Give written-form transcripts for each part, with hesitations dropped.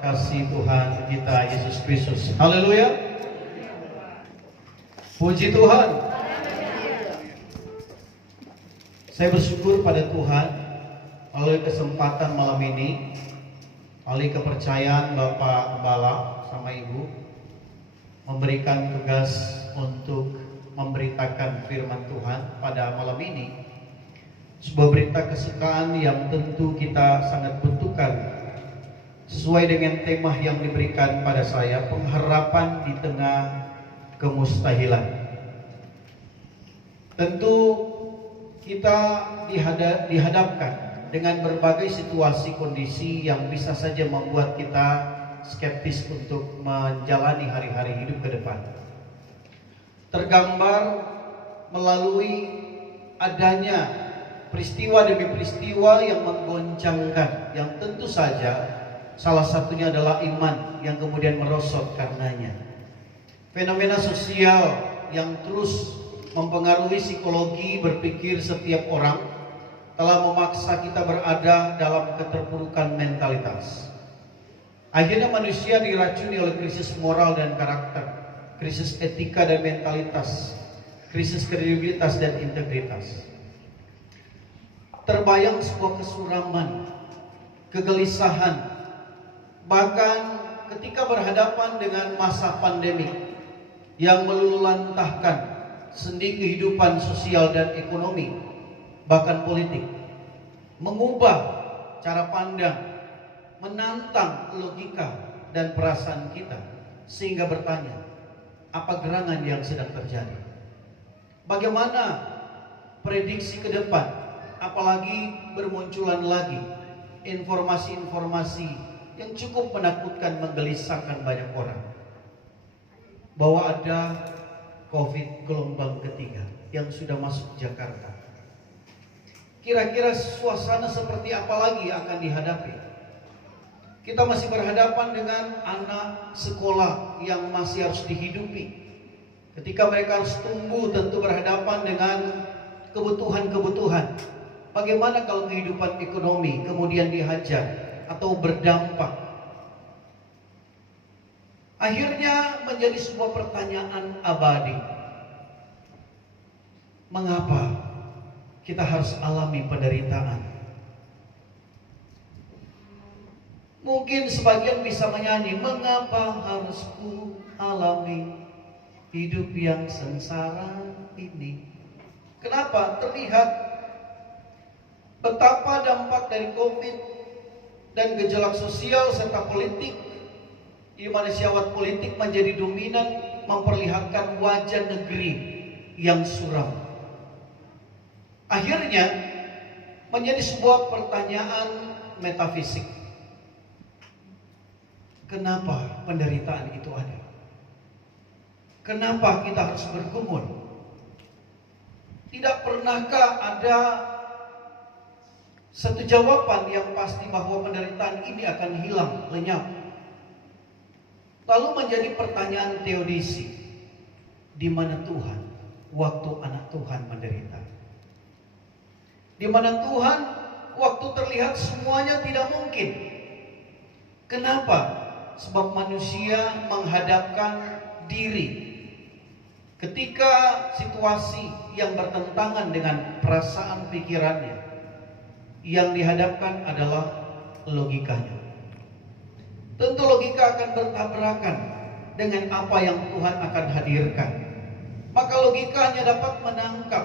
kasih Tuhan kita Yesus Kristus. Haleluya. Puji Tuhan. Saya bersyukur pada Tuhan melalui kesempatan malam ini, melalui kepercayaan Bapak Gembala sama Ibu, memberikan tugas untuk memberitakan firman Tuhan pada malam ini. Sebuah berita kesukaan yang tentu kita sangat butuhkan, sesuai dengan tema yang diberikan pada saya, pengharapan di tengah kemustahilan. Tentu kita dihadapkan dengan berbagai situasi kondisi yang bisa saja membuat kita skeptis untuk menjalani hari-hari hidup ke depan. Tergambar melalui adanya peristiwa demi peristiwa yang menggoncangkan, yang tentu saja salah satunya adalah iman yang kemudian merosot karenanya. Fenomena sosial yang terus mempengaruhi psikologi berpikir setiap orang telah memaksa kita berada dalam keterpurukan mentalitas. Akhirnya manusia diracuni oleh krisis moral dan karakter, krisis etika dan mentalitas, krisis kredibilitas dan integritas. Terbayang sebuah kesuraman, kegelisahan, bahkan ketika berhadapan dengan masa pandemi yang meluluhlantahkan sendi kehidupan sosial dan ekonomi, bahkan politik, mengubah cara pandang, menantang logika dan perasaan kita, sehingga bertanya, apa gerangan yang sedang terjadi? Bagaimana prediksi ke depan? Apalagi bermunculan lagi informasi-informasi yang cukup menakutkan, menggelisahkan banyak orang, bahwa ada COVID gelombang ketiga yang sudah masuk Jakarta. Kira-kira suasana seperti apa lagi akan dihadapi? Kita masih berhadapan dengan anak sekolah yang masih harus dihidupi. Ketika mereka harus tumbuh, tentu berhadapan dengan kebutuhan-kebutuhan. Bagaimana kalau kehidupan ekonomi kemudian dihajar atau berdampak? Akhirnya menjadi sebuah pertanyaan abadi. Mengapa kita harus alami penderitaan? Mungkin sebagian bisa menyanyi, mengapa harus ku alami hidup yang sengsara ini? Kenapa? Terlihat betapa dampak dari COVID dan gejolak sosial serta politik, di mana syahwat politik menjadi dominan, memperlihatkan wajah negeri yang suram. Akhirnya menjadi sebuah pertanyaan metafisik. Kenapa penderitaan itu ada? Kenapa kita harus bergumul? Tidak pernahkah ada satu jawaban yang pasti bahwa penderitaan ini akan hilang, lenyap? Lalu menjadi pertanyaan teodisi, di mana Tuhan waktu anak Tuhan menderita? Di mana Tuhan waktu terlihat semuanya tidak mungkin? Kenapa? Sebab manusia menghadapkan diri ketika situasi yang bertentangan dengan perasaan pikirannya. Yang dihadapkan adalah logikanya. Tentu logika akan bertabrakan dengan apa yang Tuhan akan hadirkan. Maka logika hanya dapat menangkap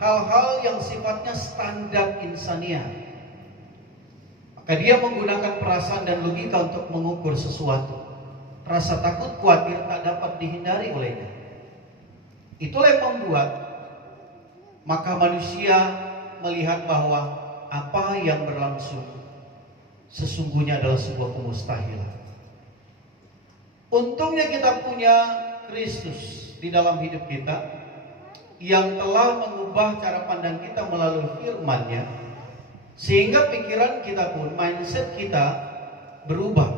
hal-hal yang sifatnya standar insaniah. Maka dia menggunakan perasaan dan logika untuk mengukur sesuatu. Rasa takut, khawatir tak dapat dihindari olehnya. Itulah yang membuat maka manusia melihat bahwa apa yang berlangsung sesungguhnya adalah sebuah kemustahilan. Untungnya kita punya Kristus di dalam hidup kita yang telah mengubah cara pandang kita melalui firman-Nya, sehingga pikiran kita pun, mindset kita berubah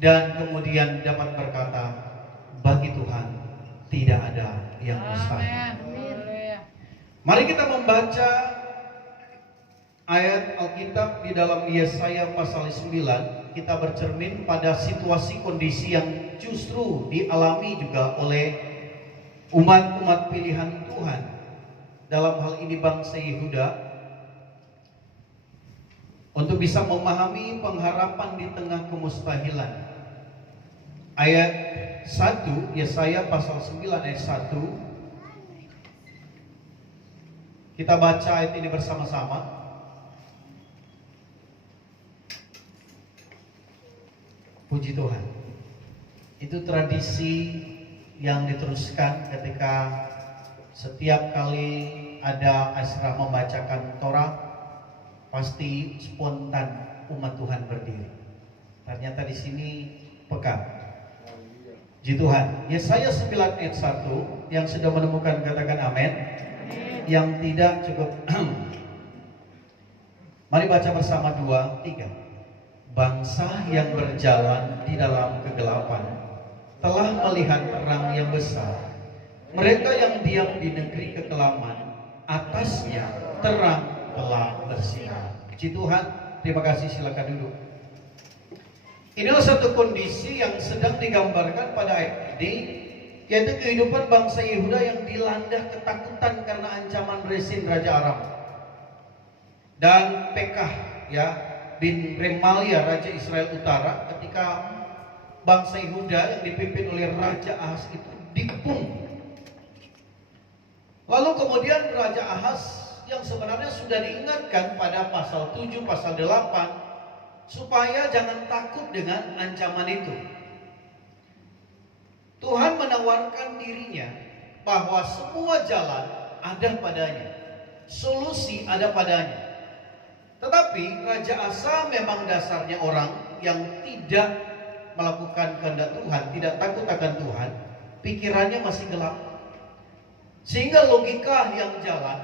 dan kemudian dapat berkata, bagi Tuhan tidak ada yang mustahil. Mari kita membaca ayat Alkitab di dalam Yesaya pasal 9, kita bercermin pada situasi kondisi yang justru dialami juga oleh umat-umat pilihan Tuhan. Dalam hal ini bangsa Yehuda, untuk bisa memahami pengharapan di tengah kemustahilan. Ayat 1, Yesaya pasal 9 ayat 1. Kita baca ayat ini bersama-sama. Puji Tuhan. Itu tradisi yang diteruskan ketika setiap kali ada acara membacakan Torah, pasti spontan umat Tuhan berdiri. Ternyata di sini pekat. Puji Tuhan. Yesaya 9 ayat 1, yang sudah menemukan katakan amin. Yang tidak cukup. Mari baca bersama 2, 3. Bangsa yang berjalan di dalam kegelapan telah melihat terang yang besar. Mereka yang diam di negeri kekelaman, atasnya terang telah bersinar. Puji Tuhan, terima kasih, silakan duduk. Inilah satu kondisi yang sedang digambarkan pada ayat ini, yaitu kehidupan bangsa Yehuda yang dilanda ketakutan karena ancaman Rezin Raja Aram dan Pekah bin Remalia Raja Israel Utara, ketika bangsa Yehuda yang dipimpin oleh Raja Ahaz itu dikepung. Lalu kemudian Raja Ahaz yang sebenarnya sudah diingatkan pada pasal 7, pasal 8, supaya jangan takut dengan ancaman itu. Tuhan menawarkan dirinya bahwa semua jalan ada padanya, solusi ada padanya. Tetapi Raja Asa memang dasarnya orang yang tidak melakukan kehendak Tuhan, tidak takut akan Tuhan, pikirannya masih gelap. Sehingga logika yang jalan,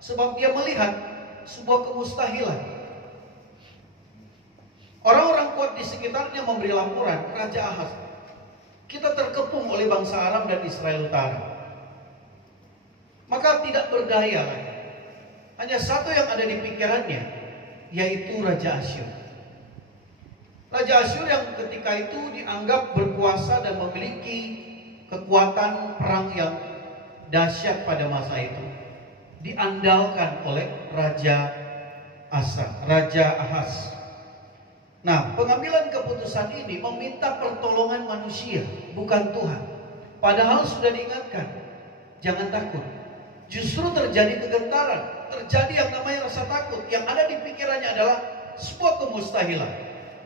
sebab dia melihat sebuah kemustahilan. Orang-orang kuat di sekitarnya memberi laporan, Raja Ahaz, kita terkepung oleh bangsa Aram dan Israel Utara. Maka tidak berdaya lagi. Hanya satu yang ada di pikirannya, yaitu Raja Asyur. Raja Asyur yang ketika itu dianggap berkuasa dan memiliki kekuatan perang yang dahsyat pada masa itu, diandalkan oleh Raja Ahaz. Nah, pengambilan keputusan ini meminta pertolongan manusia, bukan Tuhan. Padahal sudah diingatkan, jangan takut. Justru terjadi kegentaran, terjadi yang namanya rasa takut. Yang ada di pikirannya adalah sebuah kemustahilan,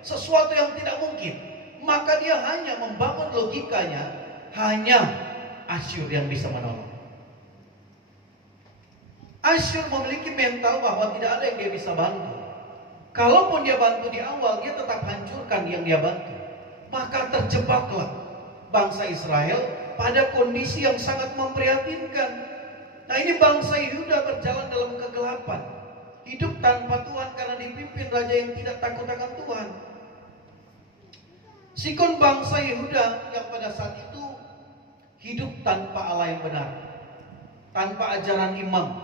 sesuatu yang tidak mungkin. Maka dia hanya membangun logikanya, hanya Asyur yang bisa menolong. Asyur memiliki mental bahwa tidak ada yang dia bisa bantu. Kalaupun dia bantu di awal, dia tetap hancurkan yang dia bantu. Maka terjebaklah bangsa Israel pada kondisi yang sangat memprihatinkan. Nah, ini bangsa Yehuda berjalan dalam kegelapan, hidup tanpa Tuhan karena dipimpin raja yang tidak takut akan Tuhan. Sikon bangsa Yehuda yang pada saat itu hidup tanpa Allah yang benar, tanpa ajaran imam,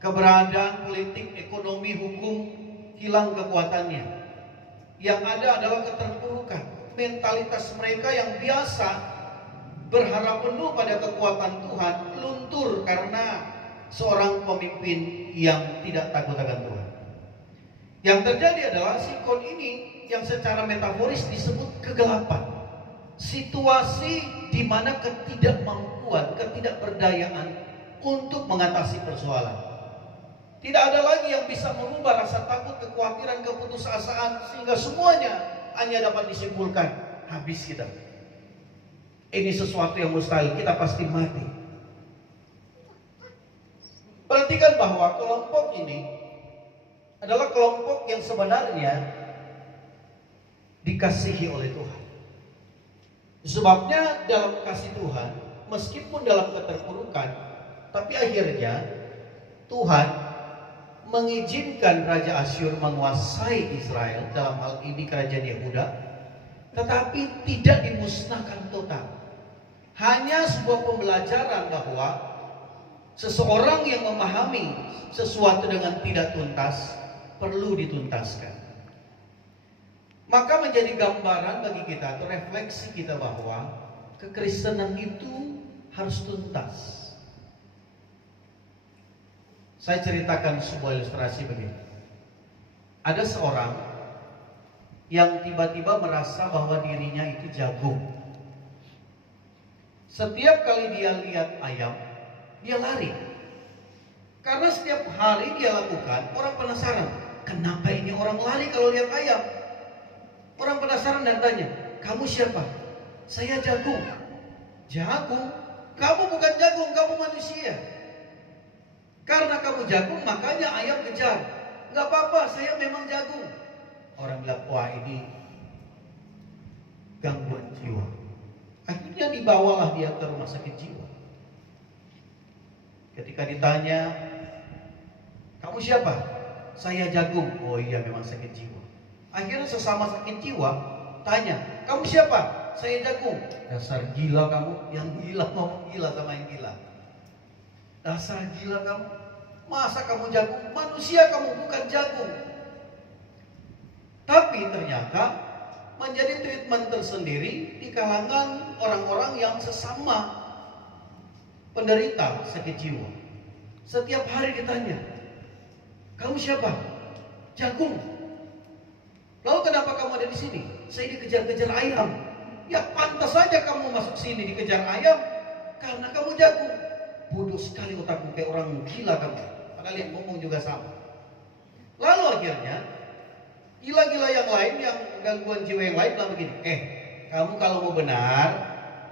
keberadaan politik, ekonomi, hukum hilang kekuatannya. Yang ada adalah keterpurukan. Mentalitas mereka yang biasa berharap penuh pada kekuatan Tuhan luntur karena seorang pemimpin yang tidak takut akan Tuhan. Yang terjadi adalah Sikon ini yang secara metaforis disebut kegelapan. Situasi di mana ketidakmampuan, ketidakberdayaan untuk mengatasi persoalan. Tidak ada lagi yang bisa mengubah rasa takut, kekhawatiran, keputusasaan, sehingga semuanya hanya dapat disimpulkan, habis kita. Ini sesuatu yang mustahil, kita pasti mati. Perhatikan bahwa kelompok ini adalah kelompok yang sebenarnya dikasihi oleh Tuhan. Sebabnya dalam kasih Tuhan, meskipun dalam keterpurukan, tapi akhirnya Tuhan mengizinkan Raja Asyur menguasai Israel, dalam hal ini kerajaan Yehuda, tetapi tidak dimusnahkan total. Hanya sebuah pembelajaran bahwa Seseorang yang memahami sesuatu dengan tidak tuntas perlu dituntaskan. Maka menjadi gambaran bagi kita atau refleksi kita bahwa kekristenan itu harus tuntas. Saya ceritakan sebuah ilustrasi begini. Ada seorang yang tiba-tiba merasa bahwa dirinya itu jago. Setiap kali dia lihat ayam, dia lari. Karena setiap hari dia lakukan, orang penasaran. Kenapa ini orang lari kalau lihat ayam? Orang penasaran dan tanya, kamu siapa? Saya jagung. Jagung? Kamu bukan jagung, kamu manusia. Karena kamu jagung, makanya ayam kejar. Gak apa-apa, saya memang jagung. Orang bilang, wah ini gangguan jiwa. Akhirnya dibawalah dia ke rumah sakit jiwa. Ketika ditanya, kamu siapa? Saya jagung. Oh iya, memang sakit jiwa. Akhirnya sesama sakit jiwa tanya, kamu siapa? Saya jagung. Dasar gila kamu. Yang gila ngomong gila sama yang gila. Dasar gila kamu. Masa kamu jagung? Manusia kamu, bukan jagung. Tapi ternyata menjadi treatment tersendiri di kalangan orang-orang yang sesama penderita sakit jiwa. Setiap hari ditanya, kamu siapa? Jagung. Lalu kenapa kamu ada di sini? Saya dikejar-kejar ayam. Ya pantas saja kamu masuk sini dikejar ayam, karena kamu jagung. Bodoh sekali otakmu, kayak orang gila kamu. Padahal yang ngomong juga sama. Lalu akhirnya gila-gila yang lain, yang gangguan jiwa yang lain bilang begini, kamu kalau mau benar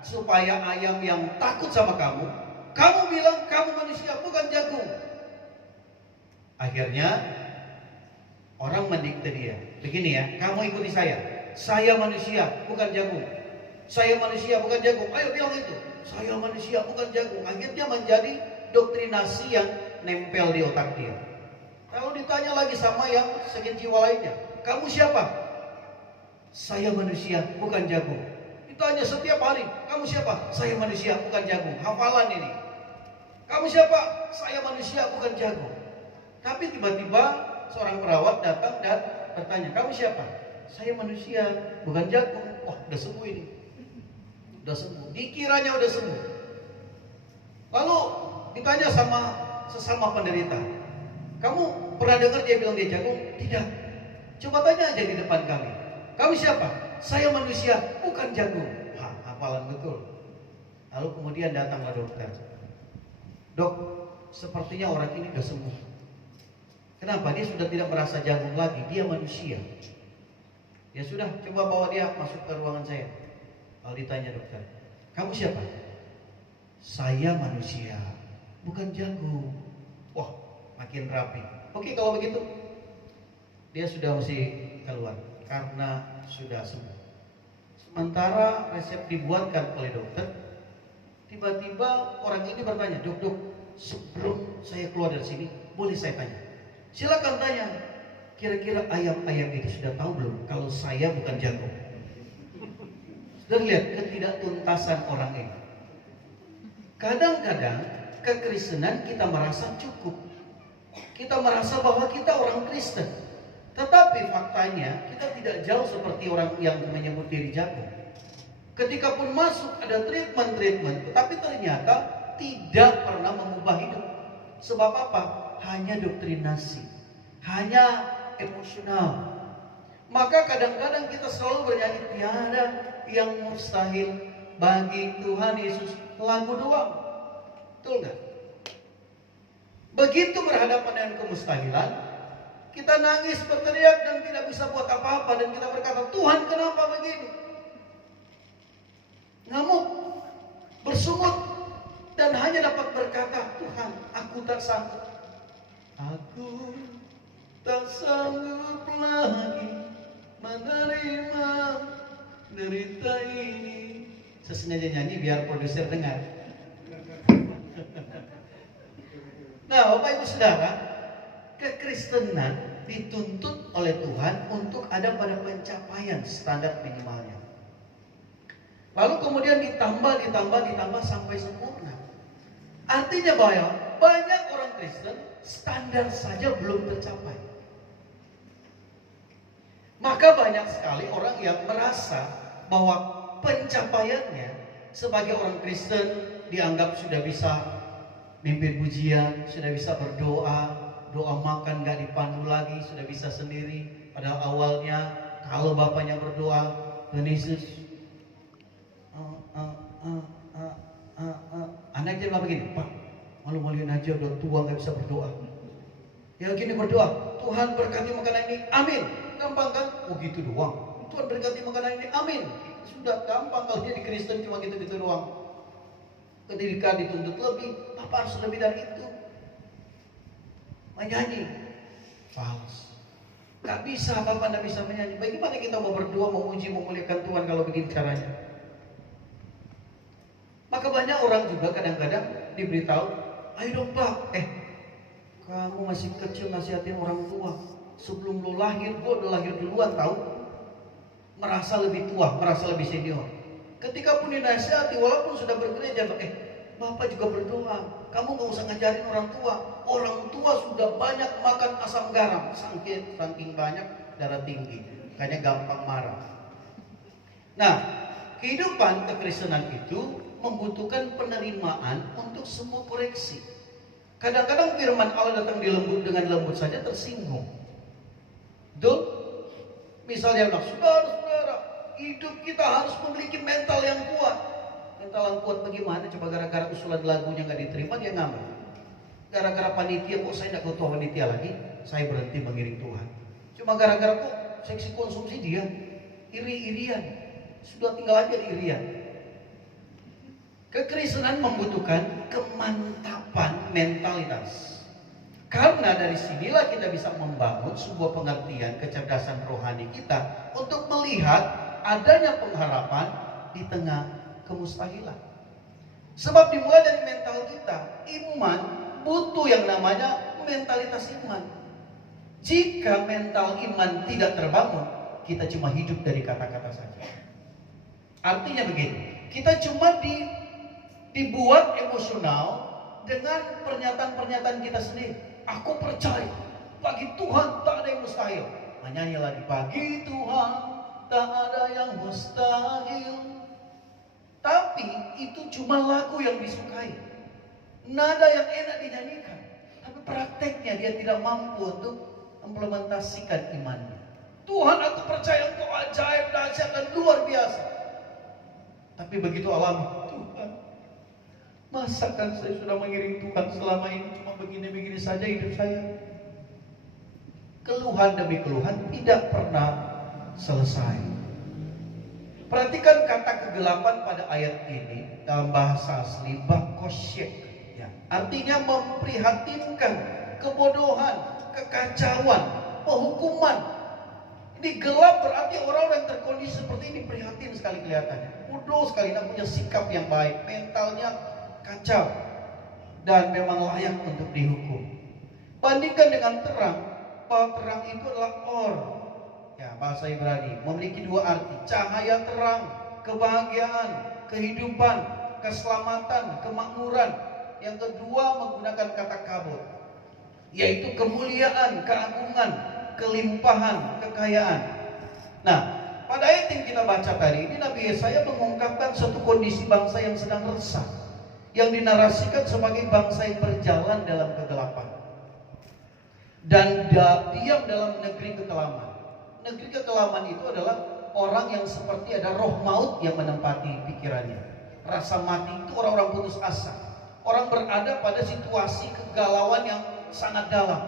supaya ayam yang takut sama kamu bilang kamu manusia, bukan jagung. Akhirnya orang mendikte dia, begini ya, kamu ikuti saya manusia, bukan jagung. Saya manusia, bukan jagung. Ayo bilang itu, saya manusia, bukan jagung. Akhirnya menjadi doktrinasi yang nempel di otak dia. Lalu ditanya lagi sama yang sakit jiwa lainnya, kamu siapa? Saya manusia, bukan jagung. Ditanya setiap hari, kamu siapa? Saya manusia, bukan jagung. Hafalan ini. Kamu siapa? Saya manusia, bukan jagung. Tapi tiba-tiba seorang perawat datang dan bertanya, kamu siapa? Saya manusia, bukan jagung. Wah, udah sembuh ini. Udah sembuh. Dikiranya udah sembuh. Lalu ditanya sama sesama penderita, kamu pernah dengar dia bilang dia jagung? Tidak. Coba tanya aja di depan kami. Kamu siapa? Saya manusia, bukan jagung. Hafalan betul. Lalu kemudian datanglah dokter. Dok, sepertinya orang ini sudah sembuh. Kenapa? Dia sudah tidak merasa jagung lagi. Dia manusia. Ya sudah, coba bawa dia masuk ke ruangan saya. Lalu ditanya dokter, kamu siapa? Saya manusia, bukan jagung. Wah, makin rapi. Oke, kalau begitu dia sudah mesti keluar karena sudah sembuh. Sementara resep dibuatkan oleh dokter, tiba-tiba orang ini bertanya, dok, sebelum saya keluar dari sini, boleh saya tanya? Silakan tanya. Kira-kira ayam-ayam itu sudah tahu belum kalau saya bukan jagung? Dan lihat ketidaktuntasan orang ini. Kadang-kadang kekristenan kita merasa cukup. Kita merasa bahwa kita orang Kristen. Tetapi faktanya kita tidak jauh seperti orang yang menyebut diri jagung. Ketika pun masuk ada treatment, tetapi ternyata tidak pernah mengubah hidup. Sebab apa? Hanya doktrinasi, hanya emosional. Maka kadang-kadang kita selalu bernyanyi tiada yang mustahil bagi Tuhan Yesus, lagu doang. Betul nggak? Begitu berhadapan dengan kemustahilan, kita nangis, berteriak dan tidak bisa buat apa-apa, dan kita berkata, Tuhan kenapa begini? Ngamuk, bersungut, dan hanya dapat berkata, Tuhan, aku tak sanggup. Aku tak sanggup lagi menerima derita ini. Sesengaja nyanyi biar produser dengar. Nah, Bapak Ibu Saudara, kekristenan dituntut oleh Tuhan untuk ada pada pencapaian standar minimalnya. Lalu kemudian ditambah sampai sempurna. Artinya bahwa banyak orang Kristen standar saja belum tercapai. Maka banyak sekali orang yang merasa bahwa pencapaiannya sebagai orang Kristen dianggap sudah bisa mimpin pujian, sudah bisa berdoa, doa makan gak dipandu lagi, sudah bisa sendiri. Padahal awalnya kalau bapaknya berdoa, Tuhan Yesus, anaknya bilang begini, Pak, malu-maluin aja udah tua gak bisa berdoa. Ya gini berdoa, Tuhan berkati makanan ini, amin. Gampang kan? Oh gitu doang. Tuhan berkati makanan ini, amin. Sudah gampang kalau jadi Kristen cuma gitu-gitu doang. Ketika dituntut lebih, Bapak harus lebih dari itu. Menyanyi, fals. Gak bisa, Bapak gak bisa menyanyi. Bagaimana kita mau berdoa, mau uji, memuliakan Tuhan kalau begini caranya? Maka banyak orang juga kadang-kadang diberitahu, ayo dong Pak, kamu masih kecil nasihatin orang tua. Sebelum lo lahir, gue udah lahir duluan tahu. Merasa lebih tua, merasa lebih senior. Ketika pun dinasihati, walaupun sudah bergereja, Bapak juga berdoa. Kamu gak usah ngajarin orang tua. Orang tua sudah banyak makan asam garam, saking banyak darah tinggi, makanya gampang marah. Nah, kehidupan kekristenan itu membutuhkan penerimaan untuk semua koreksi. Kadang-kadang firman Allah datang dengan lembut saja tersinggung. Betul? Misalnya bilang, saudara-saudara, hidup kita harus memiliki mental yang kuat. Mental yang kuat bagaimana? Coba gara-gara usulan lagunya gak diterima, dia ngamuk. Gara-gara panitia, kok saya gak ketua panitia lagi, saya berhenti mengiring Tuhan. Cuma gara-gara kok seksi konsumsi dia, iri-irian. Sudah tinggal aja di irian. Kekristenan membutuhkan kemantapan mentalitas. Karena dari sinilah kita bisa membangun sebuah pengertian kecerdasan rohani kita untuk melihat adanya pengharapan di tengah kemustahilan. Sebab dimulai dari mental kita. Iman butuh yang namanya mentalitas iman. Jika mental iman tidak terbangun, kita cuma hidup dari kata-kata saja. Artinya begini, kita cuma dibuat emosional dengan pernyataan-pernyataan kita sendiri. Aku percaya, bagi Tuhan tak ada yang mustahil. Menyanyi lagi, bagi Tuhan tak ada yang mustahil. Tapi itu cuma lagu yang disukai, nada yang enak dinyanyikan. Tapi prakteknya dia tidak mampu untuk implementasikan imannya. Tuhan, aku percaya Engkau ajaib, dahsyat dan luar biasa. Tapi begitu alami, Tuhan, masakan saya sudah mengiring Tuhan selama ini cuma begini-begini saja hidup saya. Keluhan demi keluhan tidak pernah selesai. Perhatikan kata kegelapan pada ayat ini dalam bahasa asli bakosyek, ya, artinya memprihatinkan, kebodohan, kekacauan, penghukuman. Ini gelap berarti orang-orang yang terkondisi seperti ini prihatin sekali kelihatannya, bodoh sekali, tidak punya sikap yang baik, mentalnya kacau dan memang layak untuk dihukum. Bandingkan dengan terang, bahwa terang itu adalah or, ya, bahasa Ibrani memiliki dua arti, cahaya terang, kebahagiaan, kehidupan, keselamatan, kemakmuran. Yang kedua menggunakan kata kabut, yaitu kemuliaan, keagungan, kelimpahan, kekayaan. Nah, pada ayat yang kita baca tadi ini, Nabi Yesaya mengungkapkan suatu kondisi bangsa yang sedang resah, yang dinarasikan sebagai bangsa yang berjalan dalam kegelapan dan diam dalam negeri kekelaman. Negeri kekelaman itu adalah orang yang seperti ada roh maut yang menempati pikirannya. Rasa mati itu orang-orang putus asa. Orang berada pada situasi kegalauan yang sangat dalam.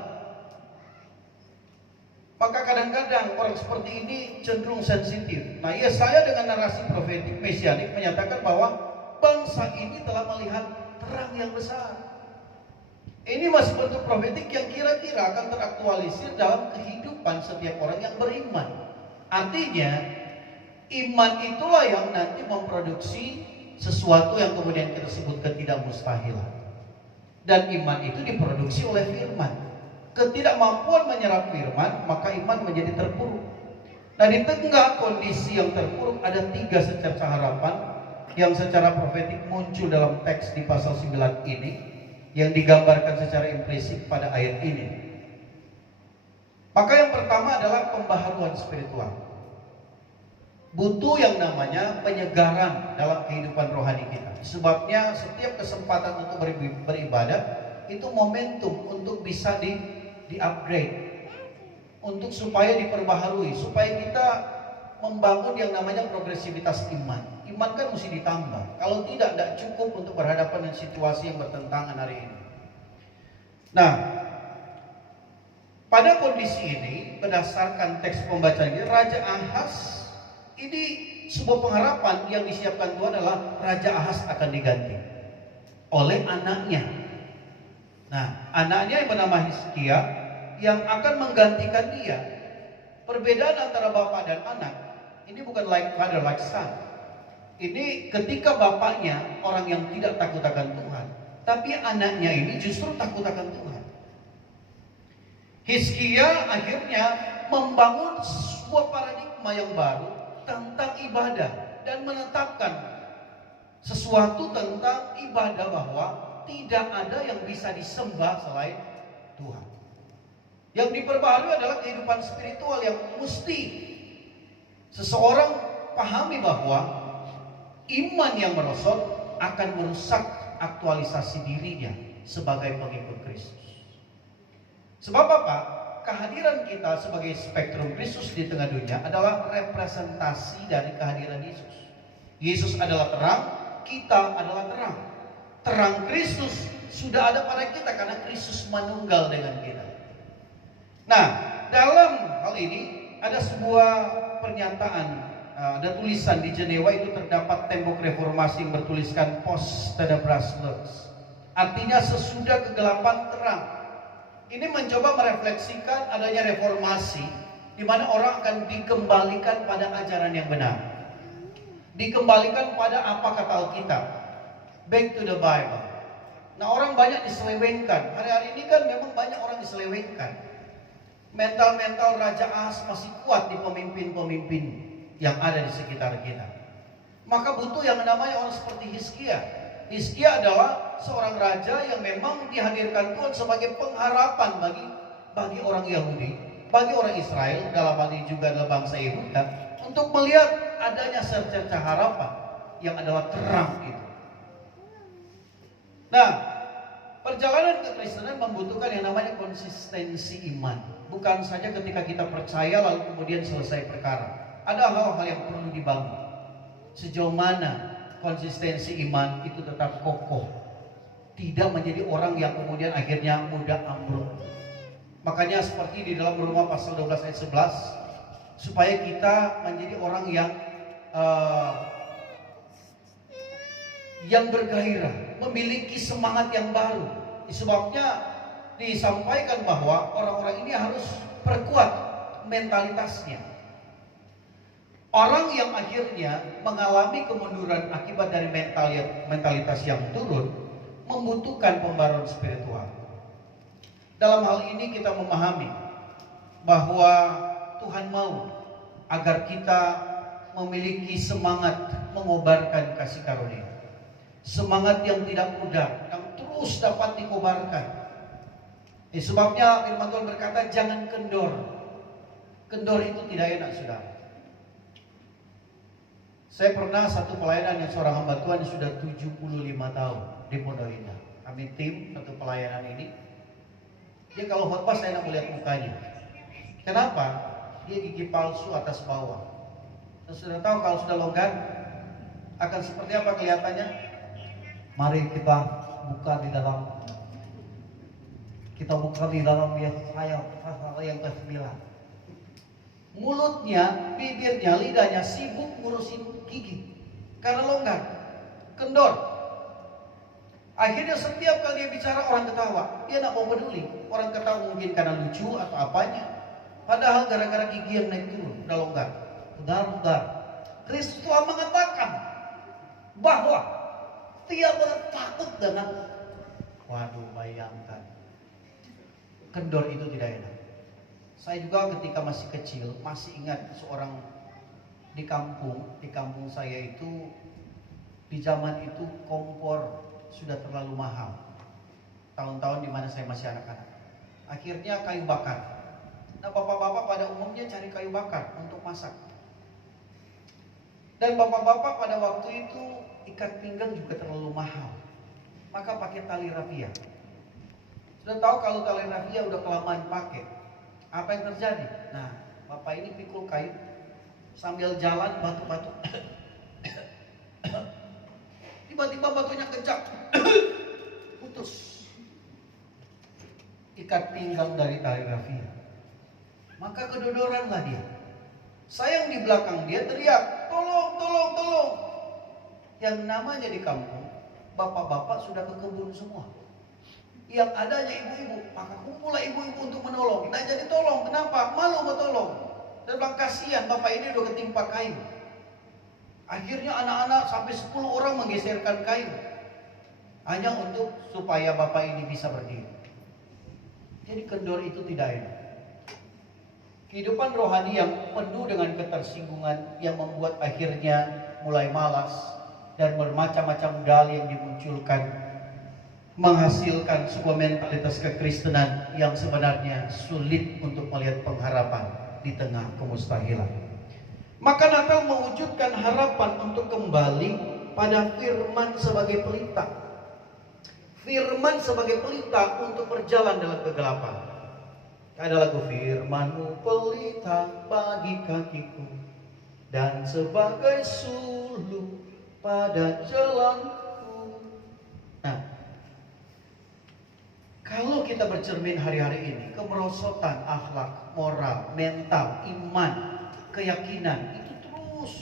Maka kadang-kadang orang seperti ini cenderung sensitif. Nah, Yesaya dengan narasi profetik mesianik menyatakan bahwa bangsa ini telah melihat terang yang besar. Ini masih bentuk profetik yang kira-kira akan teraktualisir dalam kehidupan setiap orang yang beriman. Artinya, iman itulah yang nanti memproduksi sesuatu yang kemudian kita sebutkan tidak mustahil. Dan iman itu diproduksi oleh firman. Ketidakmampuan menyerap firman, maka iman menjadi terpuruk. Nah, di tengah kondisi yang terpuruk ada tiga secerca harapan yang secara profetik muncul dalam teks di pasal 9 ini. yang digambarkan secara implisit pada ayat ini. Maka yang pertama adalah pembaharuan spiritual. Butuh yang namanya penyegaran dalam kehidupan rohani kita. Sebabnya setiap kesempatan untuk beribadah itu momentum untuk bisa di-upgrade, untuk supaya diperbaharui, supaya kita membangun yang namanya progresivitas iman. Iman kan mesti ditambah. Kalau tidak cukup untuk berhadapan dengan situasi yang bertentangan hari ini. Nah, pada kondisi ini, berdasarkan teks pembacaan ini, Raja Ahaz ini sebuah pengharapan yang disiapkan Tuhan adalah Raja Ahaz akan diganti oleh anaknya. Nah, anaknya yang bernama Hizkia yang akan menggantikan dia. Perbedaan antara bapak dan anak ini bukan like father like son. Ini ketika bapaknya orang yang tidak takut akan Tuhan, tapi anaknya ini justru takut akan Tuhan. Hizkia akhirnya membangun sebuah paradigma yang baru tentang ibadah dan menetapkan sesuatu tentang ibadah bahwa tidak ada yang bisa disembah selain Tuhan. Yang diperbaharui adalah kehidupan spiritual yang mesti seseorang pahami bahwa iman yang merosot akan merusak aktualisasi dirinya sebagai pengikut Kristus. Sebab apa? Kehadiran kita sebagai spektrum Kristus di tengah dunia adalah representasi dari kehadiran Yesus. Yesus adalah terang, kita adalah terang. Terang Kristus sudah ada pada kita karena Kristus manunggal dengan kita. Nah, dalam hal ini ada sebuah pernyataan, ada tulisan di Jenewa itu terdapat tembok reformasi yang bertuliskan post Tenebras. Artinya sesudah kegelapan terang. Ini mencoba merefleksikan adanya reformasi di mana orang akan dikembalikan pada ajaran yang benar. Dikembalikan pada apa kata Alkitab. Back to the Bible. Nah, orang banyak diselewengkan. Hari-hari ini kan memang banyak orang diselewengkan. Mental-mental Raja Ahaz masih kuat di pemimpin-pemimpin yang ada di sekitar kita. Maka butuh yang namanya orang seperti Hizkia. Hizkia adalah seorang raja yang memang dihadirkan Tuhan sebagai pengharapan bagi orang Yahudi, bagi orang Israel, dalam hal ini juga adalah bangsa Yehuda, untuk melihat adanya secercah harapan yang adalah terang itu. Nah, perjalanan kekristenan membutuhkan yang namanya konsistensi iman. Bukan saja ketika kita percaya lalu kemudian selesai perkara. Ada hal-hal yang perlu dibangun. Sejauh mana konsistensi iman itu tetap kokoh, tidak menjadi orang yang kemudian akhirnya mudah ambruk. Makanya seperti di dalam Roma pasal 12 ayat 11, supaya kita menjadi orang yang bergairah, memiliki semangat yang baru. Sebabnya disampaikan bahwa orang-orang ini harus perkuat mentalitasnya. Orang yang akhirnya mengalami kemunduran akibat dari mentalitas yang turun membutuhkan pembaruan spiritual. Dalam hal ini kita memahami bahwa Tuhan mau agar kita memiliki semangat mengobarkan kasih karunia. Semangat yang tidak mudah, yang terus dapat dikobarkan. Sebabnya firman Tuhan berkata jangan kendor. Kendor itu tidak enak, saudara. Saya pernah satu pelayanan yang seorang hamba Tuhan yang sudah 75 tahun di Pondok Indah. Kami tim satu pelayanan ini. Dia kalau khotbah saya nak melihat mukanya. Kenapa? Dia gigi palsu atas bawah. Dan sudah tahu kalau sudah longgar akan seperti apa kelihatannya? Mari kita buka di dalam. Kita buka di dalam dia saya pasal yang ke-9. Mulutnya, bibirnya, lidahnya sibuk ngurusin gigi karena longgar, kendor. Akhirnya setiap kali dia bicara orang ketawa, dia tidak mau peduli. Orang ketawa mungkin karena lucu atau apanya. Padahal gara-gara gigi yang naik turun, udah longgar. Saudara, Kristus telah mengatakan bahwa dia takut dengan, waduh, bayangkan, kendor itu tidak enak. Saya juga ketika masih kecil masih ingat seorang di kampung saya itu di zaman itu kompor sudah terlalu mahal. tahun-tahun di mana saya masih anak-anak. Akhirnya kayu bakar. Nah, bapak-bapak pada umumnya cari kayu bakar untuk masak. Dan bapak-bapak pada waktu itu ikat pinggang juga terlalu mahal, maka pakai tali rafia. Sudah tahu kalau tali rafia udah kelamaan pakai, apa yang terjadi? Nah, bapak ini pikul kayu sambil jalan batu-batu. Tiba-tiba batunya kencang, putus ikat pinggang dari tali rafia. Maka kedodoranlah dia. Saya yang di belakang dia teriak, tolong, tolong, tolong. Yang namanya di kampung, bapak-bapak sudah ke kebun semua. Yang adanya ibu-ibu, maka kumpullah ibu-ibu untuk menolong. Nah, jadi tolong, kenapa? Malu mau tolong. Dan bilang kasihan, bapak ini udah ketimpa kayu. Akhirnya anak-anak sampai 10 orang menggeserkan kayu. Hanya untuk supaya bapak ini bisa berdiri. Jadi kendor itu tidak enak. Kehidupan rohani yang penuh dengan ketersinggungan yang membuat akhirnya mulai malas dan bermacam-macam dalih yang dimunculkan, menghasilkan sebuah mentalitas kekristenan yang sebenarnya sulit untuk melihat pengharapan di tengah kemustahilan. Maka Natal mewujudkan harapan untuk kembali pada firman sebagai pelita. Firman sebagai pelita untuk berjalan dalam kegelapan. Ada lagu firman-Mu pelita bagi kakiku dan sebagai suluh pada jalanku. Nah, kalau kita bercermin hari-hari ini, kemerosotan akhlak, moral, mental, iman, keyakinan itu terus.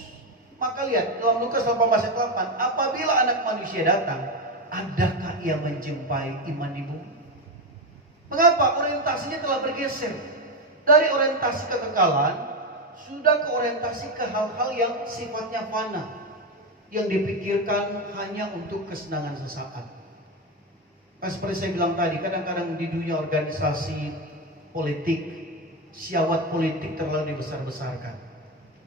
Maka lihat dalam Lukas 18:8, apabila Anak Manusia datang, adakah Ia menjumpai iman di bumi? Mengapa? Orientasinya telah bergeser dari orientasi kekekalan sudah ke orientasi ke hal-hal yang sifatnya fana, yang dipikirkan hanya untuk kesenangan sesaat. Seperti saya bilang tadi, kadang-kadang di dunia organisasi politik, syahwat politik terlalu dibesar-besarkan.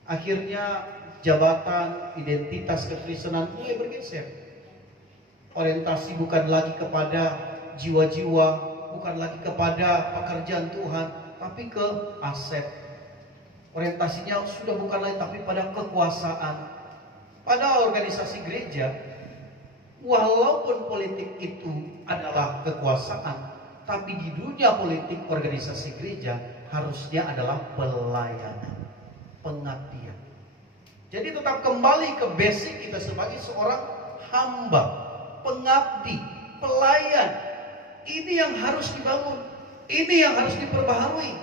Akhirnya jabatan, identitas kekristenan mulai bergeser. Orientasi bukan lagi kepada jiwa-jiwa, bukan lagi kepada pekerjaan Tuhan, tapi ke aset. Orientasinya sudah bukan lagi tapi pada kekuasaan. Pada organisasi gereja, walaupun politik itu adalah kekuasaan, tapi di dunia politik organisasi gereja harusnya adalah pelayanan, pengabdian. Jadi tetap kembali ke basic kita sebagai seorang hamba, pengabdi, pelayan. Ini yang harus dibangun, ini yang harus diperbaharui.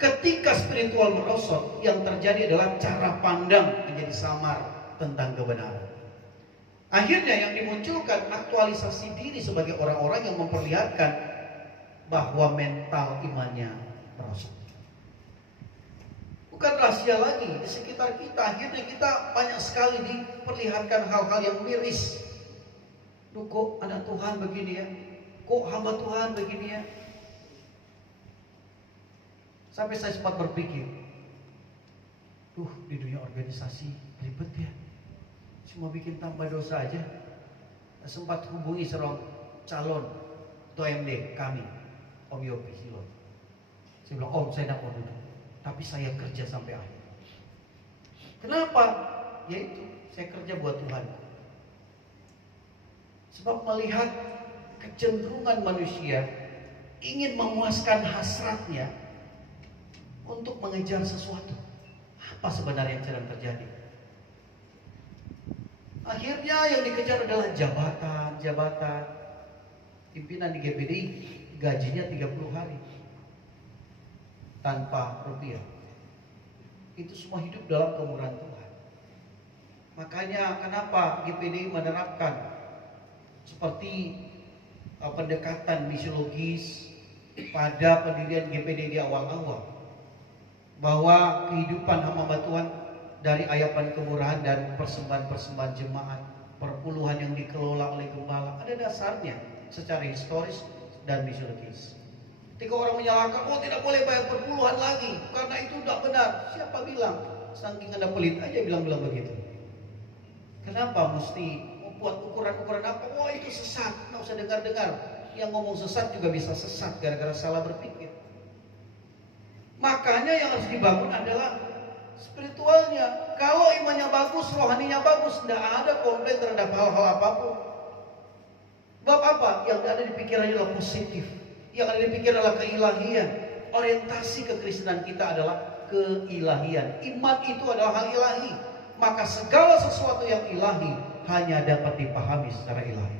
Ketika spiritual merosot, yang terjadi adalah cara pandang menjadi samar tentang kebenaran. Akhirnya yang dimunculkan aktualisasi diri sebagai orang-orang yang memperlihatkan bahwa mental imannya merosot. Bukan rahasia lagi, di sekitar kita akhirnya kita banyak sekali diperlihatkan hal-hal yang miris. Duh, kok anak Tuhan begini ya? Kok hamba Tuhan begini ya? Sampai saya sempat berpikir, di dunia organisasi ribet ya, cuma bikin tambah dosa aja. Sempat hubungi seorang calon ketua MD kami, Om Yopi Silon. Saya bilang, Om saya tidak mau duduk, tapi saya kerja sampai akhir. Kenapa? Yaitu saya kerja buat Tuhan. Sebab melihat kecenderungan manusia ingin memuaskan hasratnya untuk mengejar sesuatu. Apa sebenarnya yang sedang terjadi? Akhirnya yang dikejar adalah jabatan. Pimpinan di GPDI gajinya 30 hari tanpa rupiah. Itu semua hidup dalam kemurahan Tuhan. Makanya kenapa GPDI menerapkan seperti pendekatan misiologis pada pendirian GPD di awal-awal, bahwa kehidupan hamba Tuhan dari ayapan kemurahan dan persembahan-persembahan jemaat, perpuluhan yang dikelola oleh gembala ada dasarnya secara historis dan misiologis. Ketika orang menyalahkan, tidak boleh bayar perpuluhan lagi karena itu tidak benar. Siapa bilang? Saking Anda pelit aja bilang-bilang begitu. Kenapa mesti buat ukuran-ukuran apa? Itu sesat, nggak usah dengar-dengar. Yang ngomong sesat juga bisa sesat gara-gara salah berpikir. Makanya yang harus dibangun adalah spiritualnya. Kalau imannya bagus, rohaninya bagus, tidak ada komplain terhadap hal-hal apapun. Bab apa? Yang ada di pikirannya adalah positif. Yang ada di pikiran adalah keilahian. Orientasi kekristenan kita adalah keilahian. Iman itu adalah hal ilahi. Maka segala sesuatu yang ilahi hanya dapat dipahami secara ilahi.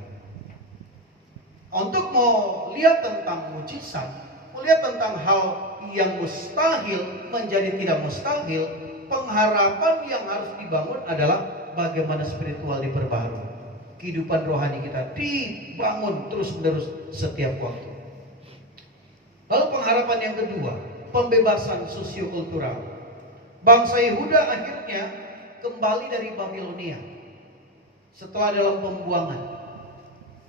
Untuk mau lihat tentang mujizat, melihat tentang hal yang mustahil menjadi tidak mustahil, pengharapan yang harus dibangun adalah bagaimana spiritual diperbarui. Kehidupan rohani kita dibangun terus-menerus setiap waktu. Lalu pengharapan yang kedua, pembebasan sosiokultural. Bangsa Yehuda akhirnya kembali dari Babilonia setelah dalam pembuangan.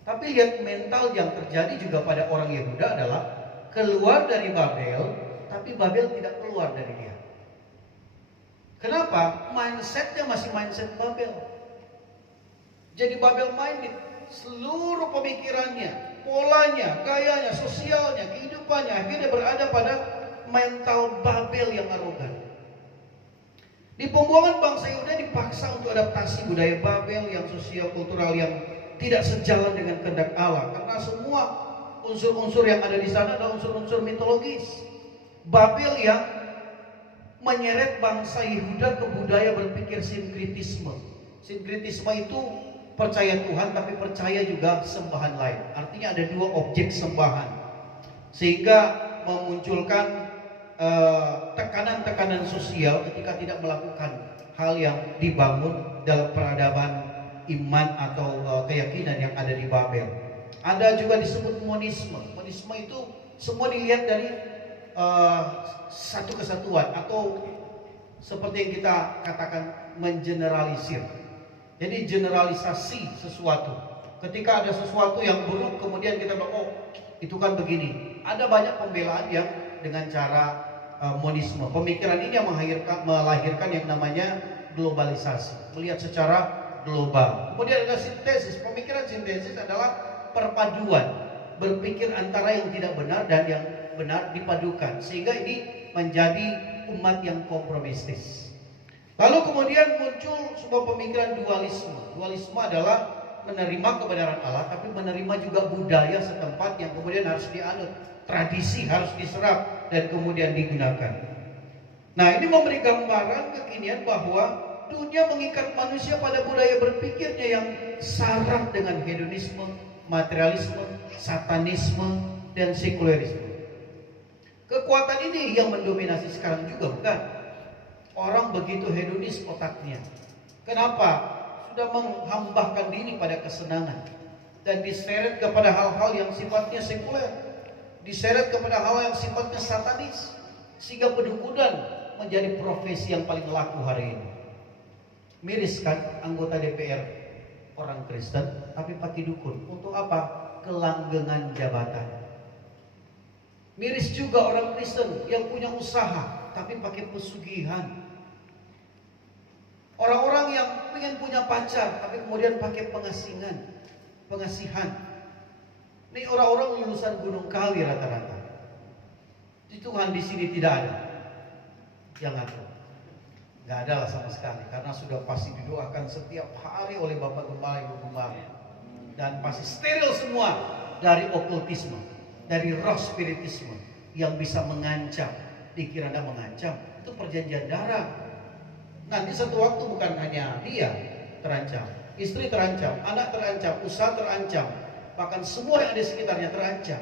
Tapi lihat mental yang terjadi juga pada orang Yehuda adalah keluar dari Babel, tapi Babel tidak keluar dari dia. Kenapa? Mindsetnya masih mindset Babel. Jadi Babel minded, seluruh pemikirannya, polanya, gayanya, sosialnya, kehidupannya akhirnya berada pada mental Babel yang arogan. Di pembuangan bangsa Yehuda dipaksa untuk adaptasi budaya Babel yang sosio-kultural yang tidak sejalan dengan kehendak Allah, karena semua unsur-unsur yang ada di sana adalah unsur-unsur mitologis. Babel yang menyeret bangsa Yehuda ke budaya berpikir sinkritisme. Sinkritisme itu percaya Tuhan tapi percaya juga sembahan lain. Artinya ada dua objek sembahan, sehingga memunculkan tekanan-tekanan sosial ketika tidak melakukan hal yang dibangun dalam peradaban iman atau keyakinan yang ada di Babel. Ada juga disebut monisme. Monisme itu semua dilihat dari satu kesatuan, atau seperti yang kita katakan mengeneralisir. Jadi generalisasi sesuatu. Ketika ada sesuatu yang buruk kemudian kita bilang, oh itu kan begini. Ada banyak pembelaan yang dengan cara monisme. Pemikiran ini yang melahirkan yang namanya globalisasi, melihat secara global. Kemudian ada sintesis. Pemikiran sintesis adalah perpaduan, berpikir antara yang tidak benar dan yang benar dipadukan, sehingga ini menjadi umat yang kompromistis. Lalu kemudian muncul sebuah pemikiran dualisme. Dualisme adalah menerima kebenaran Allah, tapi menerima juga budaya setempat yang kemudian harus dianut. Tradisi harus diserap dan kemudian digunakan. Nah, ini memberi gambaran kekinian bahwa dunia mengikat manusia pada budaya berpikirnya yang syarat dengan hedonisme, materialisme, satanisme, dan sekulerisme. Kekuatan ini yang mendominasi sekarang juga, bukan? Orang begitu hedonis otaknya. Kenapa? Sudah menghambahkan diri pada kesenangan dan diseret kepada hal-hal yang sifatnya sekuler, diseret kepada hal yang sifatnya satanis, sehingga pedukunan menjadi profesi yang paling laku hari ini. Miris kan anggota DPR orang Kristen tapi pakai dukun. Untuk apa? Kelanggengan jabatan. Miris juga orang Kristen yang punya usaha tapi pakai pesugihan. Orang-orang yang ingin punya pacar tapi kemudian pakai pengasihan. Ini orang-orang lulusan Gunung Kawi rata-rata. Tuhan di sini tidak ada yang ngatur. Nggak ada lah sama sekali, karena sudah pasti didoakan setiap hari oleh Bapak Gembala, Ibu Gembala, dan pasti steril semua dari okultisme, dari roh spiritisme yang bisa mengancam. Dikira Anda mengancam, itu perjanjian darah. Nanti satu waktu bukan hanya dia terancam, istri terancam, anak terancam, usaha terancam, bahkan semua yang ada di sekitarnya terancam.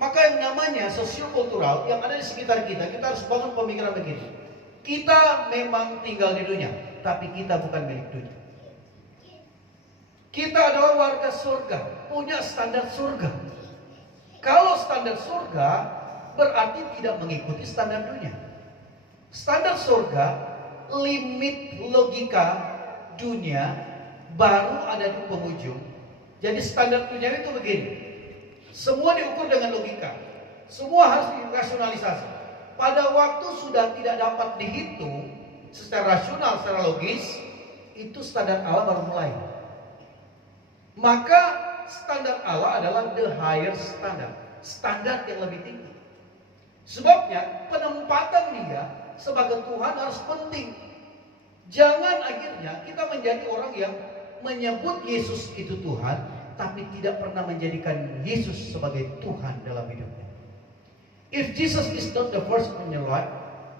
Maka yang namanya sosiokultural yang ada di sekitar kita, kita harus bangun pemikiran begini. Kita memang tinggal di dunia, tapi kita bukan milik dunia. Kita adalah warga surga, punya standar surga. Kalau standar surga berarti tidak mengikuti standar dunia. Standar surga, limit logika dunia baru ada di penghujung. Jadi standar dunia itu begini. Semua diukur dengan logika. Semua harus dirasionalisasi. Pada waktu sudah tidak dapat dihitung secara rasional, secara logis, itu standar Allah baru mulai. Maka standar Allah adalah the higher standard, standar yang lebih tinggi. Sebabnya penempatan Dia sebagai Tuhan harus penting. Jangan akhirnya kita menjadi orang yang menyebut Yesus itu Tuhan, tapi tidak pernah menjadikan Yesus sebagai Tuhan dalam hidupnya. If Jesus is not the first in your life,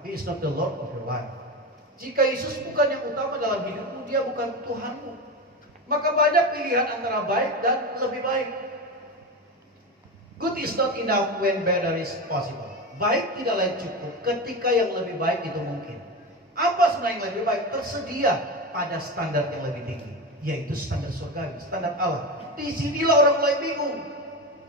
He is not the Lord of your life. Jika Yesus bukan yang utama dalam hidupmu, Dia bukan Tuhanmu. Maka banyak pilihan antara baik dan lebih baik. Good is not enough when better is possible. Baik tidaklah cukup ketika yang lebih baik itu mungkin. Apa sebenarnya yang lebih baik? Tersedia pada standar yang lebih tinggi, yaitu standar surgawi, standar Allah. Di sinilah orang mulai bingung.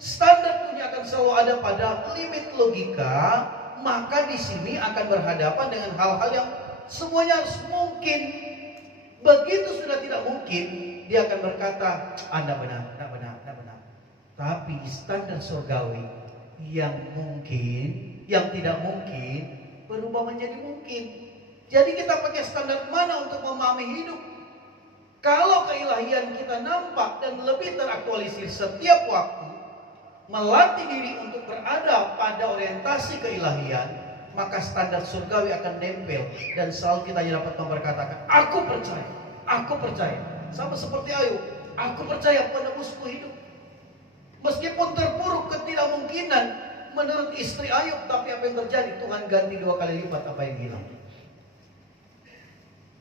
Standar dunia akan selalu ada pada limit logika, maka di sini akan berhadapan dengan hal-hal yang semuanya harus mungkin. Begitu sudah tidak mungkin, dia akan berkata, Anda benar, tidak benar, tidak benar. Tapi standar surgawi yang mungkin, yang tidak mungkin, berubah menjadi mungkin. Jadi kita pakai standar mana untuk memahami hidup? Kalau keilahian kita nampak dan lebih teraktualisir setiap waktu, melatih diri untuk berada pada orientasi keilahian, maka standar surgawi akan nempel dan selalu kita dapat memberkatakan, aku percaya. Sama seperti Ayub, aku percaya penebusku hidup. Meskipun terpuruk ketidakmungkinan menurut istri Ayub, tapi apa yang terjadi? Tuhan ganti 2 kali lipat apa yang hilang.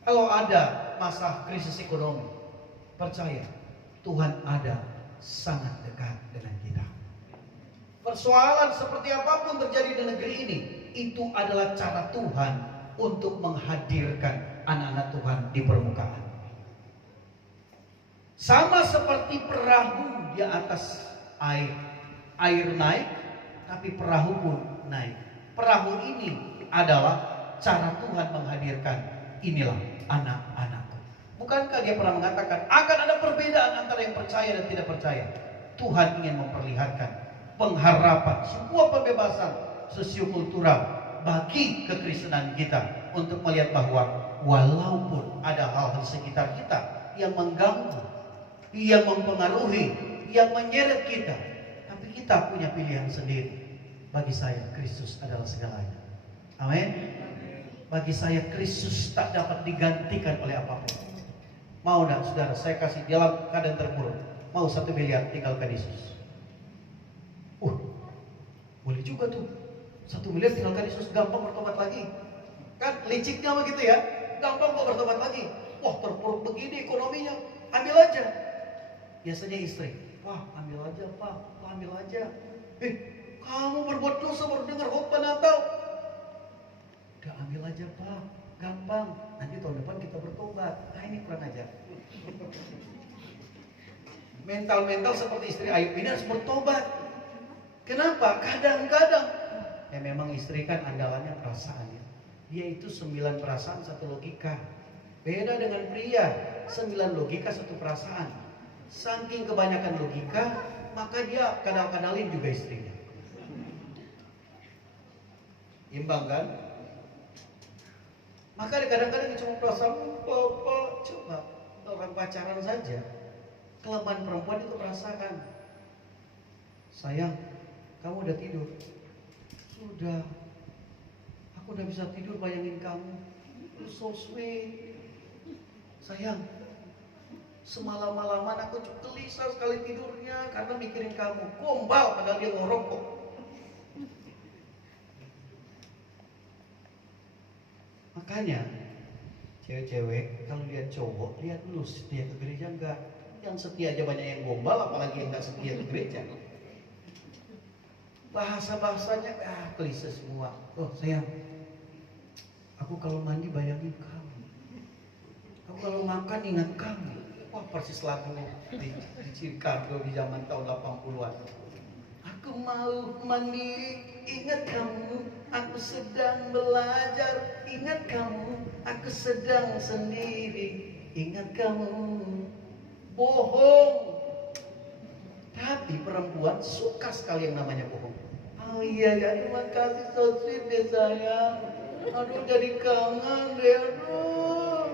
Kalau ada masa krisis ekonomi, percaya Tuhan ada sangat dekat dengan kita. Persoalan seperti apapun terjadi di negeri ini, itu adalah cara Tuhan untuk menghadirkan anak-anak Tuhan di permukaan. Sama seperti perahu di atas air. Air naik, tapi perahu pun naik. Perahu ini adalah cara Tuhan menghadirkan, inilah anak-anakku. Bukankah dia pernah mengatakan akan ada perbedaan antara yang percaya dan tidak percaya? Tuhan ingin memperlihatkan pengharapan, sebuah pembebasan sosiokultural bagi kekristenan kita, untuk melihat bahwa walaupun ada hal-hal di sekitar kita yang mengganggu, yang mempengaruhi, yang menyeret kita, tapi kita punya pilihan sendiri. Bagi saya Kristus adalah segalanya. Amin. Bagi saya Kristus tak dapat digantikan oleh apapun. Mau nak saudara, saya kasih dalam keadaan terpuruk, mau 1 miliar, tinggalkan Yesus. Boleh juga tuh, 1 miliar tinggalkan Yesus, gampang bertobat lagi. Kan liciknya begitu ya, gampang kok bertobat lagi. Wah, terpuruk begini ekonominya, ambil aja. Biasanya istri, wah ambil aja Pak, ambil aja. Kamu berbuat dosa baru dengar khotbah Natal. Udah ambil aja Pak, gampang. Nanti tahun depan kita bertobat. Nah ini kurang ajar. Mental-mental seperti istri Ayub ini harus bertobat. Kenapa? Kadang-kadang ya memang istri kan andalannya perasaannya. Dia itu 9 perasaan 1 logika. Beda dengan pria, 9 logika 1 perasaan. Saking kebanyakan logika, maka dia kadal-kadalin juga istrinya. Imbang kan? Maka kadang-kadang cuma perasaan, Bapak, coba orang pacaran saja. Kelemahan perempuan itu perasaan. Sayang, kamu udah tidur? Sudah. Aku udah bisa tidur bayangin kamu. You're so sweet. Sayang, semalam-malaman aku gelisah sekali tidurnya karena mikirin kamu. Gombal padahal dia ngorok kok. Makanya cewek-cewek kalau lihat cowok, lihat dulu setia ke gereja enggak. Yang setia aja banyak yang gombal, apalagi yang enggak setia ke gereja. Bahasa-bahasanya klise semua. Oh sayang, aku kalau mandi bayangin kamu. Aku kalau makan ingat kamu. Wah persis lagu di Chicago di zaman tahun 80-an. Aku mau mandi, ingat kamu. Aku sedang belajar, ingat kamu. Aku sedang sendiri, ingat kamu. Bohong. Tapi perempuan suka sekali yang namanya bohong. Oh iya ya, terima kasih, so sweet deh sayang. Aduh jadi kangen deh, aduh.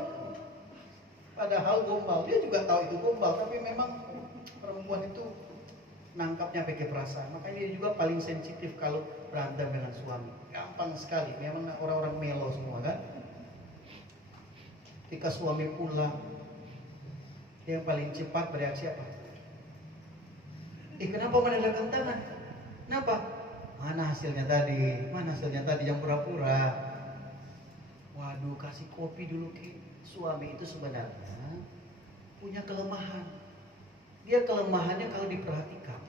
Padahal gombal, dia juga tahu itu gombal, tapi memang perempuan itu nangkapnya pakai perasaan. Makanya dia juga paling sensitif kalau berantem dengan suami. Gampang sekali. Memang orang-orang melo semua kan. Ketika suami pulang, dia yang paling cepat bereaksi apa? Kenapa menandakan tangan? Kenapa? Mana hasilnya tadi? Mana hasilnya tadi yang pura-pura? Waduh, kasih kopi dulu ke suami itu sebenarnya punya kelemahan. Dia kelemahannya kalau diperhatikan.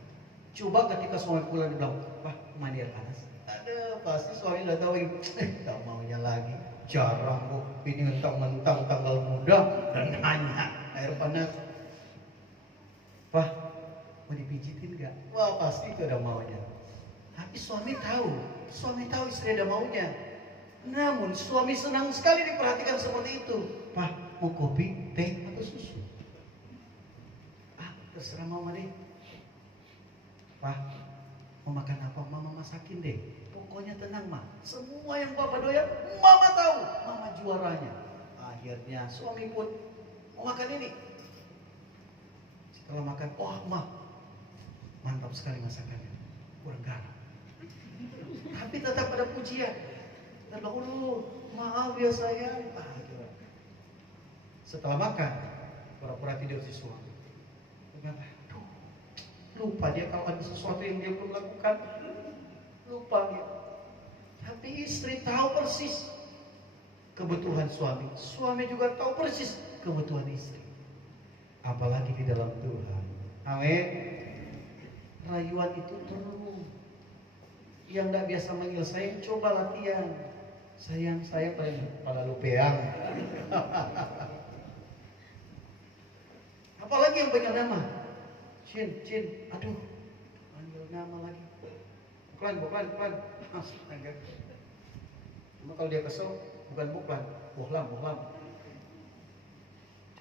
Coba ketika suami pulang dia bilang, "Wah, mandi air panas." Ada pasti suami udah tahu, tak maunya lagi. Jarang kok ini mentang-mentang tanggal muda dan nanya air panas. Wah, mau dipijitin nggak? Wah, pasti itu ada maunya. Tapi suami tahu istri ada maunya. Namun suami senang sekali diperhatikan seperti itu. Pak, mau kopi, teh, atau susu? Terserah mama deh. Pak, mau makan apa? Mama masakin deh. Pokoknya tenang, Ma. Semua yang Papa doyan, Mama tahu. Mama juaranya. Akhirnya suami pun mau makan ini. Setelah makan, wah, Ma, mantap sekali masakannya. Kurang garam. Tapi tetap ada pujian. Dan maaf ya sayang. Setelah makan, pura-pura tidur si suami. Lupa dia kalau ada sesuatu yang dia belum lakukan. Lupa dia. Tapi istri tahu persis kebutuhan suami. Suami juga tahu persis kebutuhan istri. Apalagi di dalam Tuhan. Amin. Rayuan itu perlu. Yang tidak biasa manggil sayang, coba latihan. Sayang, saya paling pada lupeang. Apalagi yang panggil nama. Cin, aduh, panggil nama lagi. Buklan. Astaga. Cuma kalau dia kesel, bukan buklan, bohlam.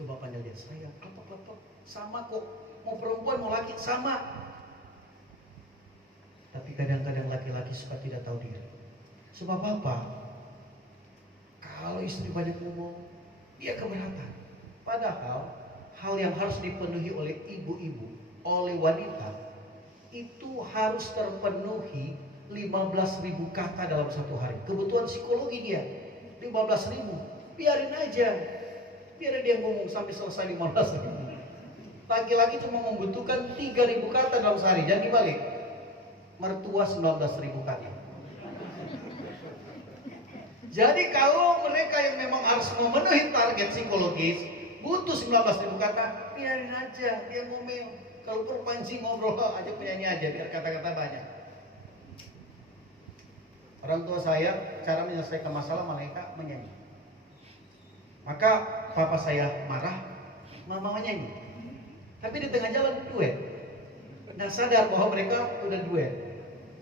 Coba panggil dia, sayang, apa, sama kok. Mau perempuan, mau laki, sama. Tapi kadang-kadang laki-laki suka tidak tahu diri. Sebab apa? Kalau istri banyak ngomong, dia keberatan. Padahal hal yang harus dipenuhi oleh ibu-ibu, oleh wanita, itu harus terpenuhi 15.000 kata dalam satu hari. Kebutuhan psikologi dia 15.000. Biarin aja. Biarin dia ngomong sampai selesai 15.000. Laki-laki cuma membutuhkan 3.000 kata dalam sehari. Jangan dibalik. Mertua 19.000 kata. Jadi kalau mereka yang memang harus memenuhi target psikologis butuh 19.000 kata, biarin aja dia ngomel. Kalau perpanjang ngobrol aja, penyanyi aja biar kata-kata banyak. Orang tua saya cara menyelesaikan masalah mereka menyanyi. Maka papa saya marah, mama menyanyi. Tapi di tengah jalan duet. Nggak sadar bahwa mereka udah duet.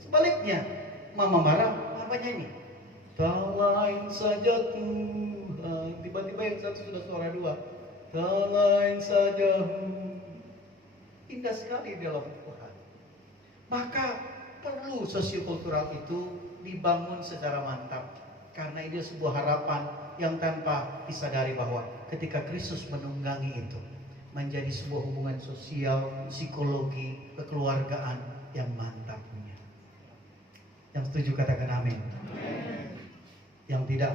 Sebaliknya, mama marah, papa nyanyi. Tak lain saja Tuhan. Tiba-tiba yang satu sudah suara dua. Tak lain saja. Indah sekali dalam Tuhan. Maka perlu sosiokultural itu dibangun secara mantap. Karena ini sebuah harapan yang tanpa disadari bahwa ketika Kristus menunggangi itu menjadi sebuah hubungan sosial, psikologi, kekeluargaan yang mantap punya. Yang setuju katakan amin. Yang tidak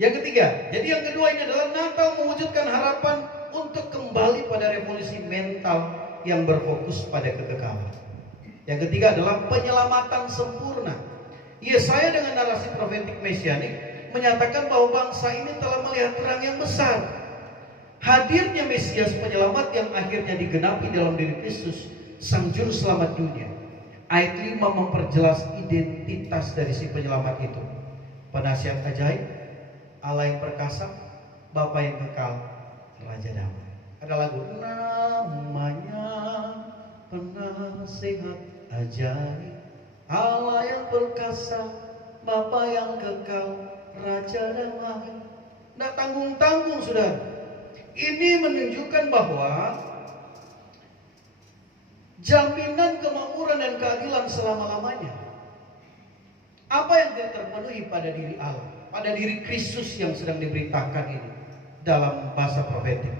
Yang ketiga, jadi yang kedua ini adalah Natal mewujudkan harapan untuk kembali pada revolusi mental yang berfokus pada kekekalan. Yang ketiga adalah penyelamatan sempurna. Yesaya dengan narasi profetik mesianik menyatakan bahwa bangsa ini telah melihat terang yang besar. Hadirnya Mesias penyelamat yang akhirnya digenapi dalam diri Kristus, Sang Juru Selamat dunia. Ayat 5 memperjelas identitas dari si penyelamat itu. Penasihat ajaib, Allah yang perkasa, Bapa yang kekal, Raja damai. Ada lagu namanya penasihat ajaib, Allah yang perkasa, Bapa yang kekal, Raja damai. Nggak tanggung-tanggung sudah. Ini menunjukkan bahwa jaminan kemakmuran dan keadilan selama-lamanya. Apa yang tidak terpenuhi pada diri Allah, pada diri Kristus yang sedang diberitakan ini dalam bahasa profetik.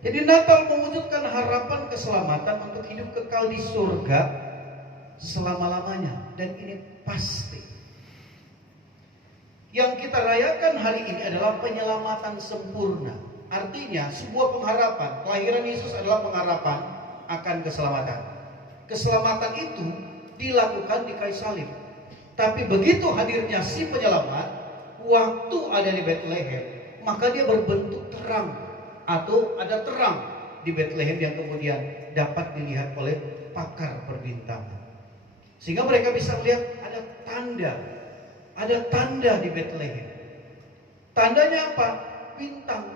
Jadi Natal mewujudkan harapan keselamatan untuk hidup kekal di surga selama-lamanya. Dan ini pasti. Yang kita rayakan hari ini adalah penyelamatan sempurna. Artinya sebuah pengharapan. Kelahiran Yesus adalah pengharapan akan keselamatan. Keselamatan itu dilakukan di kayu salib. Tapi begitu hadirnya si penyelamat, waktu ada di Bethlehem, maka dia berbentuk terang, atau ada terang di Bethlehem yang kemudian dapat dilihat oleh pakar perbintangan. Sehingga mereka bisa melihat ada tanda di Bethlehem. Tandanya apa? Bintang.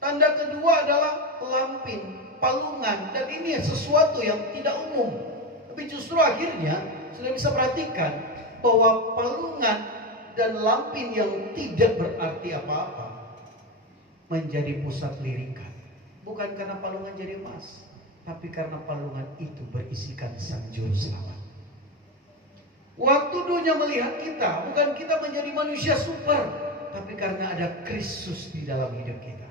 Tanda kedua adalah lampin, palungan, dan ini sesuatu yang tidak umum. Tapi justru akhirnya sudah bisa perhatikan bahwa palungan dan lampin yang tidak berarti apa-apa menjadi pusat lirikan. Bukan karena palungan jadi emas, tapi karena palungan itu berisikan Sang Juru Selamat. Waktu dunia melihat kita, bukan kita menjadi manusia super, tapi karena ada Kristus di dalam hidup kita.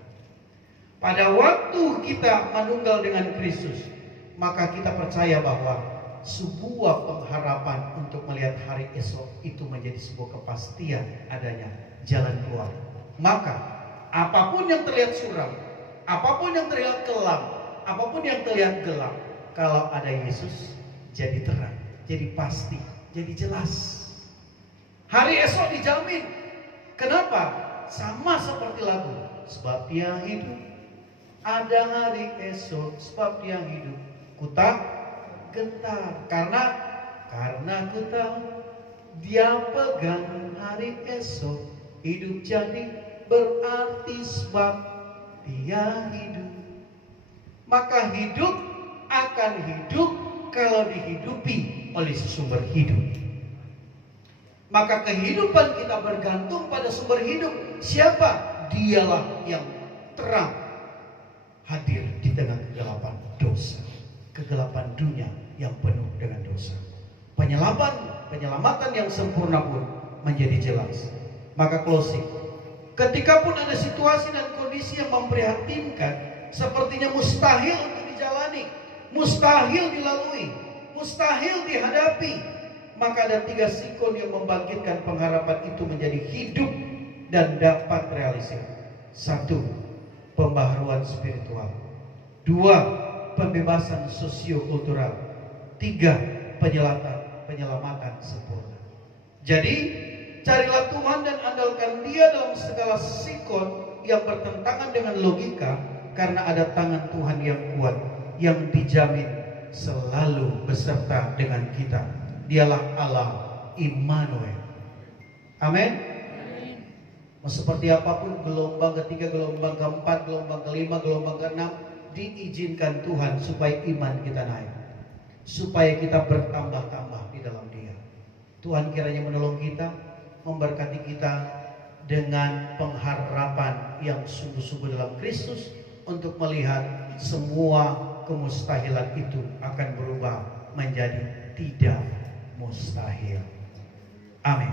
Pada waktu kita manunggal dengan Kristus, maka kita percaya bahwa sebuah pengharapan untuk melihat hari esok itu menjadi sebuah kepastian adanya jalan keluar. Maka apapun yang terlihat suram, apapun yang terlihat kelam, apapun yang terlihat gelap, kalau ada Yesus jadi terang, jadi pasti, jadi jelas. Hari esok dijamin. Kenapa? Sama seperti lagu. Sebab Dia hidup, ada hari esok. Sebab Dia hidup, ku tak gentar. Karena ku tahu Dia pegang hari esok. Hidup jadi berarti sebab Dia hidup. Maka hidup akan hidup kalau dihidupi oleh sumber hidup. Maka kehidupan kita bergantung pada sumber hidup. Siapa? Dialah yang terang hadir di tengah kegelapan dosa, kegelapan dunia yang penuh dengan dosa. Penyelamatan yang sempurna pun menjadi jelas. Maka closing, ketika pun ada situasi dan kondisi yang memprihatinkan, sepertinya mustahil untuk dijalani, mustahil dilalui, mustahil dihadapi, maka ada 3 sikon yang membangkitkan pengharapan itu menjadi hidup dan dapat realisir. 1. Pembaharuan spiritual. 2. Pembebasan sosiokultural. 3. Penyelamatan sempurna. Jadi carilah Tuhan dan andalkan Dia dalam segala sikon yang bertentangan dengan logika, karena ada tangan Tuhan yang kuat yang dijamin selalu beserta dengan kita. Dialah Allah Immanuel. Amin. Mau seperti apapun gelombang ketiga, gelombang keempat, gelombang kelima, gelombang keenam, diizinkan Tuhan supaya iman kita naik, supaya kita bertambah-tambah di dalam Dia. Tuhan kiranya menolong kita, memberkati kita dengan pengharapan yang sungguh-sungguh dalam Kristus, untuk melihat semua kemustahilan itu akan berubah menjadi tidak mustahil. Amin.